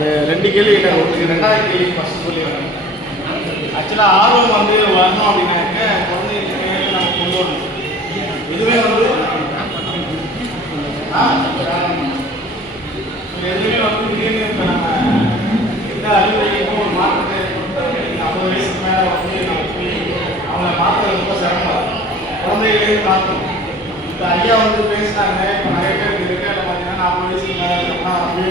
ஒரு 2 கேள்வி கேட்டார். ஒரு 2வது கேள்வி ஃபஸ்ட்டு சொல்லிடுறேன். ஆக்சுவலாக ஆர்வம் வந்து வரணும் அப்படின்னாக்க குழந்தைங்க நம்ம கொண்டு வரணும். இதுவே வந்து எதுவுமே வந்து திடீர்னு இப்போ நம்ம எந்த அறிவுரைக்கும் ஒரு மாற்றத்தை ஏற்படுத்த 50 வயசுக்கு மேலே வந்து நம்ம போய் அவங்கள மாற்றது ரொம்ப சிரமம். குழந்தைகளையும் மாற்றணும். இப்போ ஐயா வந்து பேசினாங்க. இப்போ நிறைய பேர் இருக்காங்க பார்த்தீங்கன்னா 40 வயசுக்கு மேலே இருக்கோம்னா வந்து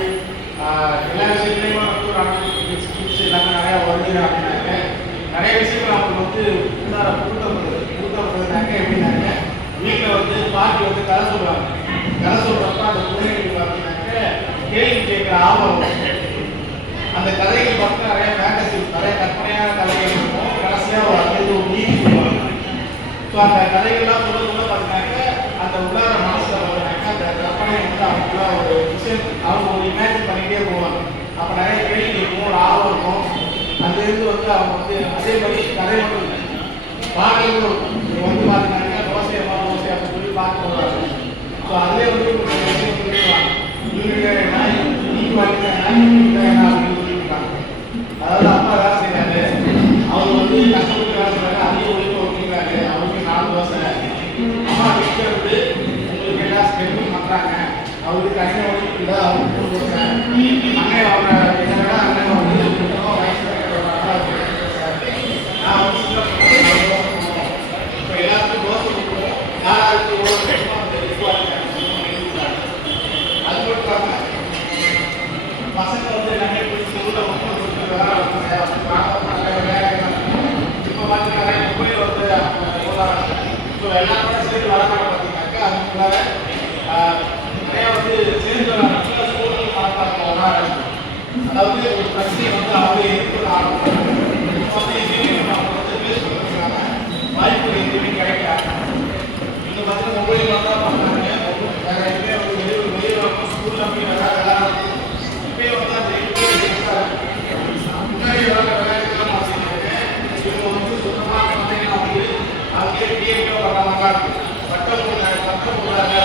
எல்லா விஷயத்துலையும் வந்து ஒரு ஸ்கில்ஸ் எல்லாமே நிறையா வருது அப்படின்னாக்க நிறைய விஷயங்கள் அவங்களுக்கு வந்து புதுத்தப்படுறதுனாக்க எப்படின்னாக்க வீட்டில் வந்து பாட்டி வந்து கதை சொல்லுவாங்க. கதை சொல்கிறப்ப அந்த குழந்தைகளுக்கு பார்த்தீங்கன்னாக்க கேள்வி கேட்குற ஆர்வம். அந்த கதைகள் பார்த்தீங்கன்னா நிறைய ஃபேண்டசி, நிறைய கற்பனையான கதைகள் இருக்கும். கடைசியாக ஒரு நீதி சொல்லுவாங்க. ஸோ அந்த கதைகள்லாம் சொல்ல பார்த்தீங்கன்னாக்க அந்த உள்ளார மனசில் பார்த்தீங்கன்னாக்க அந்த கற்பனை வந்து அவங்களுக்குள்ள ஒரு விஷயம் அவங்க ஒரு இமேஜின் பண்ணிகிட்டே போவாங்க. அப்போ நிறைய கேள்வி இருக்கும், ஒரு ஆர்வம் இருக்கும். அதுலேருந்து வந்து அவங்க வந்து அதே மாதிரி கதை மட்டும் இல்லை, பாடல்களும் இருக்கும். இது வந்து பார்த்தீங்கன்னாக்க தோசை அப்படின்னு சொல்லி பார்க்க போகிறாங்க. ஸோ அதிலே வந்து ஒரு விஷயம் சொல்லிடுவாங்க. நீங்கள் என்ன நீங்கள் பார்த்தீங்கன்னா என்ன அப்படின்னு சொல்லியிருக்காங்க. அதாவது அப்பா வேலை செய்யறாரு, அவர் வந்து கஷ்டப்பட்டு வேலை செய்யறாரு, அதிக ஒழிப்பு ஒட்டிக்கிறாரு. அவருக்கு 4 தோசை. அம்மா வீட்டில் வந்து உங்களுக்கு எல்லாம் ஸ்பெண்ட் பண்ணுறாங்க. அவருக்கு கடின ஒழிப்பு இல்லை, அவருக்கு 3 தோசை. அண்ணன் அவங்க என்ன விட அண்ணன் வந்து நான் வந்து இப்போ எல்லாத்துக்கும் தோசை கொடுக்கணும். யாராருக்கு அது மட்டும் இல்லாமல் பசங்க வந்து எல்லாமே போய் ஸ்கூலில் இப்போ பார்த்தீங்கன்னா மொபைல் வந்து போடுறாங்க. ஸோ எல்லாமே சேர்ந்து வராங்க பார்த்தீங்கன்னாக்கா அதுக்குள்ளார நிறையா வந்து சேர்ந்து வராங்க. ஸ்கூலுக்கு பார்ப்பாங்க. அதாவது ஒரு பிரச்சனையை வந்து அவங்க எதிர்த்து ஆரம்பிப்பாங்க. வாய்ப்பு எதுவுமே கிடைக்காது. இங்கே பார்த்தீங்கன்னா மொபைல் தான் பண்ணுறாங்க. வேறு எதுவுமே வந்து வெளியே ஸ்கூலில் போய் விளையாடலாம். இப்போயே வந்து அந்த முன்னாடி விளையாட்டுலாம் பார்த்தீங்கன்னா இவங்க வந்து சுத்தமாக பார்த்தீங்கன்னா வந்து அங்கேயே டிஎம்கே வர்றவங்களா இருக்கும். பட்டம் போடுறாங்க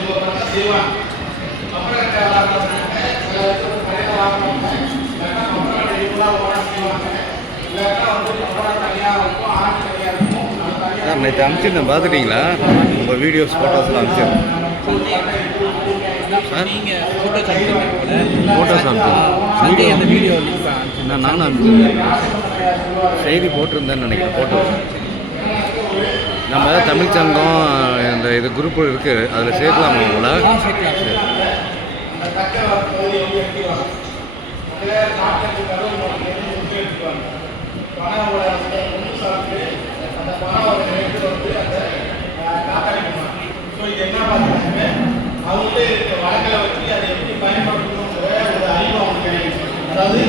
இவங்க பார்த்தா செய்வாங்க. அப்புறம் விளையாடுறாங்க. சில இடத்துல கடையில் வாங்குவாங்க. இல்லைன்னா அப்புறம் ரெகுலராக ஓட செய்வாங்க. இல்லைன்னா வந்து அப்புறம் தனியாக இருக்கும், ஆண் தனியாக இருக்கும். நேற்று அனுப்பிச்சிருந்தேன், பார்த்துட்டீங்களா? உங்கள் வீடியோஸ் ஃபோட்டோஸ்லாம் அனுப்பிச்சிருந்தேன். ஃபோட்டோஸ் அனுப்பிச்சிருந்தேன். அந்த வீடியோ நானும் அனுப்பிச்சிருந்தேன். செய்தி போட்டிருந்தேன்னு நினைக்கிறேன். ஃபோட்டோஸ் நம்ம தமிழ் சங்கம் இந்த இது குரூப் இருக்குது, அதில் சேர்க்கலாமா உங்களை? அவங்களே இருக்க வழக்கலை வச்சு அதை எப்படி பயன்படுத்தணுங்கிற ஒரு அறிவு அவங்க கிடைக்கும். அதாவது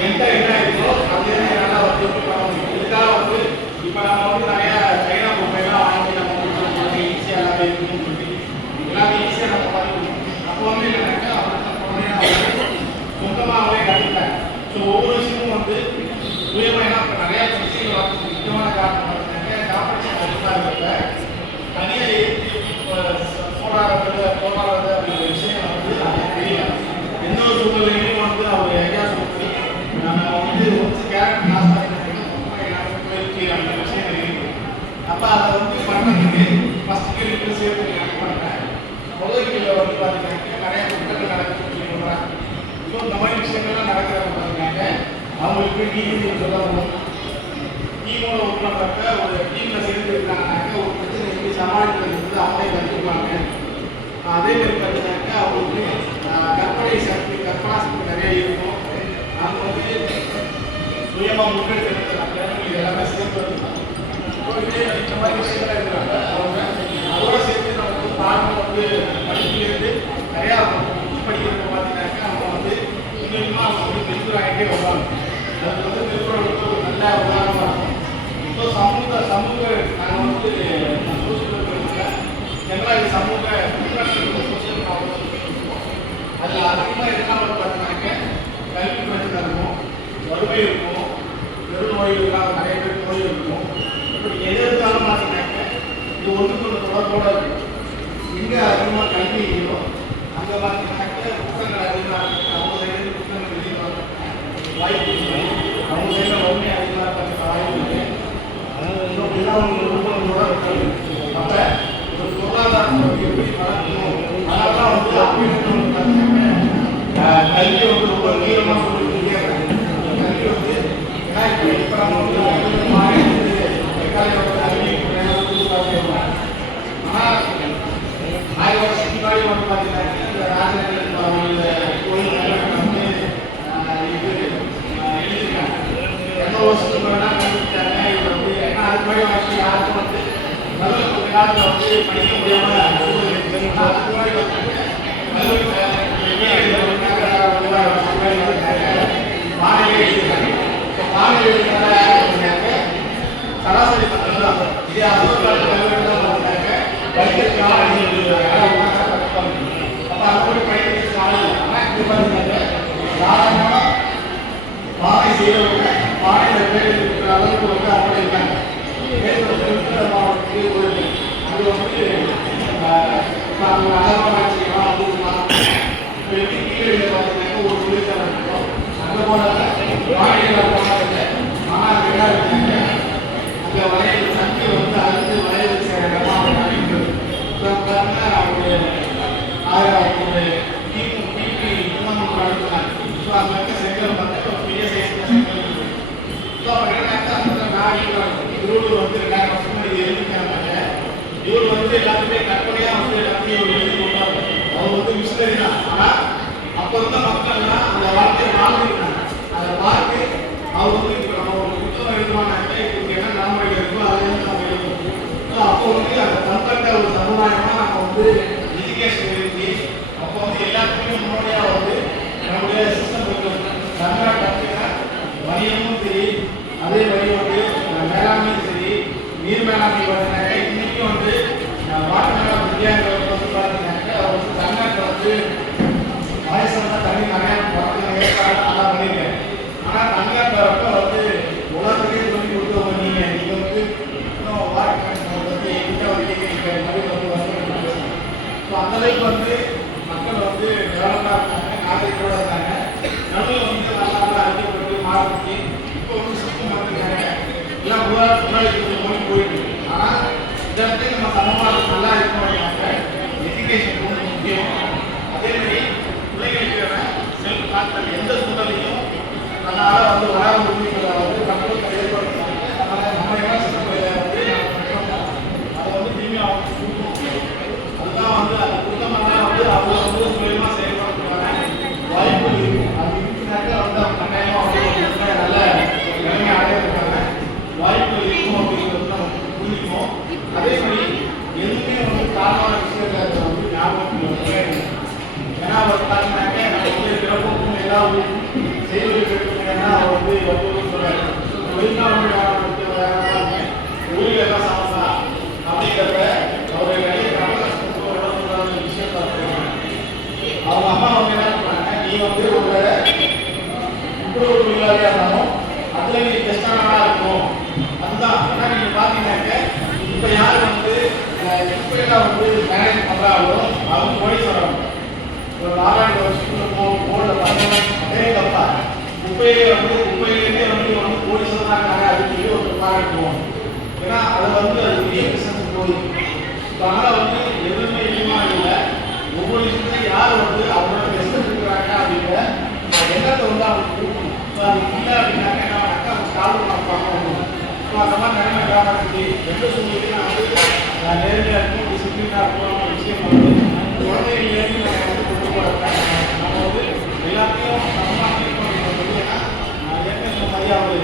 என்கிட்ட என்ன இருக்கோ அது நல்லா வந்து இதுக்காக வந்து இப்போ நம்ம வந்து நிறையா சைனா மொபைலாம் வாங்கி நம்ம வந்து ஈஸியாக எல்லாமே இருக்கணும்னு சொல்லி எல்லாமே ஈஸியாக நம்ம பண்ணிக்கணும். அப்போ வந்து என்னன்னாக்கா அவங்க சொந்தமாக அவங்களே கற்றுக்கிட்டாங்க. ஸோ ஒவ்வொரு விஷயமும் வந்து சுயமாக ஏன்னா இப்போ நிறையா விஷயங்கள் வந்து முக்கியமான காரணம் பார்த்தீங்கன்னா காம்படிஷன் அதிகமாக இருக்கிறப்ப தனியாக போராடுறது அப்படிங்கிற விஷயம் வந்து அது தெரியல. எந்த ஒரு சூழ்நிலையிலும் வந்து அவர் ஐடியா சொல்லி நம்ம வந்து ஒரு கேரக்டர் நாஸ்டாக போயிருக்கு அந்த விஷயங்கள் இருக்கு. அப்போ அதை வந்து பண்ணுறதுக்கு ஃபஸ்ட் கேள்வி சேர்த்து நான் பண்ணுறேன். முதல் கேள்வியில் வந்து பார்த்தீங்கன்னா நிறைய குற்றங்கள் நடக்குதுன்னு சொல்லி சொல்கிறாங்க. ஸோ இந்த மாதிரி விஷயங்கள்லாம் நடக்கிறாங்க பார்த்தீங்கன்னா அவங்களுக்கு நீதி சொல்லணும். டீமோட ஒர்க் பண்ணுறப்ப ஒரு டீமில் சேர்ந்து இருக்காங்கனாக்க ஒரு பிரச்சனை எப்படி சமாளிக்கிறது அவங்களே கற்றுக்குவாங்க. அதே மாதிரி பார்த்தீங்கன்னாக்கா அவங்களுக்கு கற்பனை சக்தி நிறைய இருக்கும். அவங்க வந்து சுயமாக முன்னெடுத்து எல்லாமே சேர்த்து வருவாங்க. இந்த மாதிரி விஷயங்கள்லாம் இருக்கிறாங்க. அவங்க அதோட சேர்த்து நம்ம வந்து பாடம் வந்து படிப்புலேருந்து நிறையா படிக்கிறப்ப பார்த்தீங்கன்னாக்கா அவங்க வந்து இன்னுமா அவங்க வந்து மெச்சூர் ஆகிட்டே வருவாங்க. அது வந்து மெச்சூர் ஒரு நல்ல உதாரணமாக இருக்கும். ஸோ சமூக நாங்கள் வந்து சோசியல் ஜெனரலாக சமூக சோசியல் ப்ராப்ளம்ஸ் அதில் அதிகமாக எதனால் பார்த்தீங்கன்னாக்க கல்வி பிரச்சனை இருக்கும், வறுமை இருக்கும், பெருநோய்கள்லாம் நிறைய பேர் நோய் இருக்கும். இப்படி எது இருந்தாலும் பார்த்தீங்கன்னாக்க இது ஒன்றுக்கு ஒன்று தொடர்போடு இருக்கும். எங்கே அதிகமாக கல்வி இல்லையோ அங்கே பார்த்தீங்கன்னாக்க குற்றங்கள் அதிகமாக இருக்கும். அவங்க குற்றங்கள் வாய்ப்பு இருக்குது. அவங்க சைடில் வறுமை அதிகமாக இருக்கிற வாய்ப்பு இருக்குது. இன்னும் அப்போ ஒரு பொருளாதாரத்தை எப்படி வளர்க்கணும், அதெல்லாம் வந்து அப்படின்னு பார்த்தீங்கன்னா கல்வி வந்து ரொம்ப தீவிரமாக சொல்லிக்கிட்டே இருக்காங்க. கல்வி வந்து ஏன்னா இப்போ நம்ம வந்து மாறி தற்காலிக கல்வி பார்த்தீங்கன்னா ஆனால் 1000 வருஷத்துக்கு முன்னாடி வந்து பார்த்தீங்கன்னா இந்த ராஜநகர் கோயில் வந்து இது எழுதியிருக்காங்க. 200 வருஷத்துக்கு முன்னாடி கண்டுபிடிச்சாங்க. இது வந்து ஏன்னா அது மாதிரி வருஷம் யாருக்கும் வந்து நல்ல கொஞ்ச காலத்தில் வந்து படிக்க முடியாமல் சூழ்நிலை இருந்துச்சு. அதுக்கு முன்னாடி வந்து மாணவி எழுதியிருக்காங்க. இப்போ மாணவி எழுதினாங்க சராசரி பத்திரம் தான். இதே அசோக கல்லூரியில் தான் பார்த்தாங்க படிக்கிறதுக்காக எழுதியிருக்காங்க. அப்போ அந்த மாதிரி படிக்கிறதுக்கு ஆள் இல்லை. ஆனால் இது பார்த்தீங்கன்னா சாதாரணமாக பானை செய்யறவங்க பானையில் பேர் இருக்கிற அளவுக்கு வந்து அப்படி இருக்காங்க. மாவட்டத்துக்கு கோயில் அது வந்து அழகாக செய்யலாம் அப்படின்னா கீழே பார்த்தீங்கன்னா ஒரு தொழிற்சாலை இருக்கும். அந்த போல பானையில் போனதில்லை. ஆனால் என்ன இருக்காங்க அந்த வயது சக்தி வந்து அறுத்து வயது சேரமா இருக்குது. ஒரு கிபி 3 நடத்தினாங்க. ஸோ அங்கே இருக்க செங்கல் வந்து ஒரு பெரிய சைஸில் செங்கல் இருக்குது. ஸோ அப்போ என்னன்னா நான் இவரு வந்து 2000 வருஷமா இது எழுதிக்கிறாங்க. இவர் வந்து எல்லாத்துமே கற்பனையாக வந்து எல்லாத்தையும் எழுதி கொண்டாரு. அவர் வந்து மிஷினரி தான். ஆனால் அப்போ இருந்த மக்கள்லாம் அந்த வார்த்தையை வாழ்ந்துருக்காங்க. அதை பார்த்து அவர் வந்து இப்போ நம்ம ஒரு புத்தகம் எழுதுவானாக்க இப்போ என்ன நடைமுறைகள் இருக்கோ அதுலேருந்து நம்ம எழுதுவோம். ஸோ அப்போ வந்து அந்த தன்பட்ட ஒரு சமுதாயமாக நம்ம வந்து எஜுகேஷன் எழுதி அப்போ வந்து எல்லாத்துக்குமே முன்னோடியாக வந்து நம்முடைய சிஸ்டம் இருக்கும். தமிழ்நாடு பார்த்தீங்கன்னா வணிகமும் சரி, அதே மாதிரி வந்து மேலாண்மையும் சரி, நீர் மேலாண்மை பார்த்தீங்கன்னாக்கா இன்றைக்கும் வந்து வாட்டர் மேலாண் வித்யாங்கிறவங்க வந்து பார்த்தீங்கன்னாக்கா அவர் வந்து தமிழ்நாட்டில் வந்து வயசான தண்ணி நிறையா பறக்க ஏற்காடு நல்லா பண்ணியிருக்காரு. ஆனால் தமிழ்நாட்டில் வரப்போ வந்து உலகத்துலேயே சொல்லி கொடுத்தவங்க நீங்கள் வந்து இன்னும் வாட்டர் மேலாண்மை வந்து எங்கிட்ட வைக்கிற மாதிரி வந்து வசதி. ஸோ அந்தளவுக்கு வந்து மக்கள் வந்து டெவலப்பாக இருக்காங்க, நாகரிகோடு இருக்காங்க. நடுவில் வந்து நல்லா அறிக்கப்பட்டு மாறிச்சு. இப்போ வந்து சிஸ்டம் வந்துருக்காங்க. எல்லாம் முன்னாடி மொழி போயிட்டு இருக்கு. ஆனால் இந்த இடத்துக்கு நம்ம சமமாக நல்லா இருக்கணும்னாக்க எஜுகேஷன் ரொம்ப முக்கியம். அதேமாதிரி பிள்ளைகளுக்கு செல்ஃப் கான்ஃபிடன்ஸ் எந்த சூழ்நிலையும் அதனால் வந்து வராத உரிமைகளை வந்து கண்ட்ரோல் ஏற்படுத்துறாங்க. அதனால் நம்ம யூனிவர்சிட்டியில் வந்து அதை வந்து திரும்பி அவங்க கொடுக்கணும். அதுதான் வந்து அந்த கொடுத்தோம்னா வந்து அவங்க வந்து சுயமாக செயல்படுத்துவாங்க வாய்ப்பு இருக்கும். அது இருக்குனாக்கா வந்து அவங்க கட்டாயமாக வந்து நல்ல நிலைமை அடையிருக்காங்க வாய்ப்பு இருக்கும் அப்படிங்கிறது நம்ம புரிஞ்சுக்கணும். அதே மாதிரி எதுவுமே வந்து காரணமான விஷயத்தை வந்து ஞாபகம். ஏன்னா அவர் பார்த்தீங்கன்னாக்க நம்ம வந்து பிறப்புக்கும் எல்லாம் செய்வது கேட்டுங்கன்னா அவர் வந்து எப்போதும் சொல்றாரு வெளிநாடு வேணாம் ஊரில் எல்லாம் சாப்பிடா அப்படிங்கிறத அவர் நிறைய விஷயம் பார்த்துருக்காங்க. அவங்க அம்மா வந்து என்ன பண்ணாங்க, நீ வந்து உங்களோட இப்படி ஒரு தொழிலாளியாக இருந்தாலும் அதில் நீ பெஸ்டானதாக இருக்கும். அதுதான் ஏன்னா நீங்கள் பார்த்தீங்கன்னாக்க இப்போ யார் வந்து இப்படிலாம் வந்து மேனேஜ் பண்ணுறாங்களோ அவங்க மொழி சொல்கிறாங்க. ஒரு 4 வருஷத்துக்கு போர்டில் பார்த்தீங்கன்னா அதே தப்பா குப்பையிலேருந்தே வந்து கோடி சொன்னாங்க. அதுக்கு சொல்லி ஒரு பாராட்டுவோம். ஏன்னா அதை வந்து அது பெரிய பிஸ்னஸ் போகுது. அதனால் வந்து எதுவுமே இனிமாக இல்லை. ஒவ்வொரு விஷயத்தையும் யார் வந்து அவங்களோட பெஸ்ட் இருக்கிறாங்க அப்படிங்கிற எண்ணத்தை வந்து அவங்க கொடுக்கணும். ஸோ அது இல்லை அப்படின்னாக்க என்ன பண்ணாக்க அவங்க ஸ்டால் பார்ப்பாங்க. ஸோ அந்த மாதிரி நிலைமை காரணத்துக்கு எந்த சூழ்நிலையும் நான் வந்து நேரடியாக இருக்கும் டிசிப்ளினாக இருக்கும் ஒரு விஷயம் வந்து குழந்தைகள்லேருந்து நம்ம வந்து கொண்டு போகிறப்ப நம்ம வந்து எல்லாத்தையும் சமமாக இருக்கணும். ஏன்னா ஏற்கனவே மாதிரி அவர்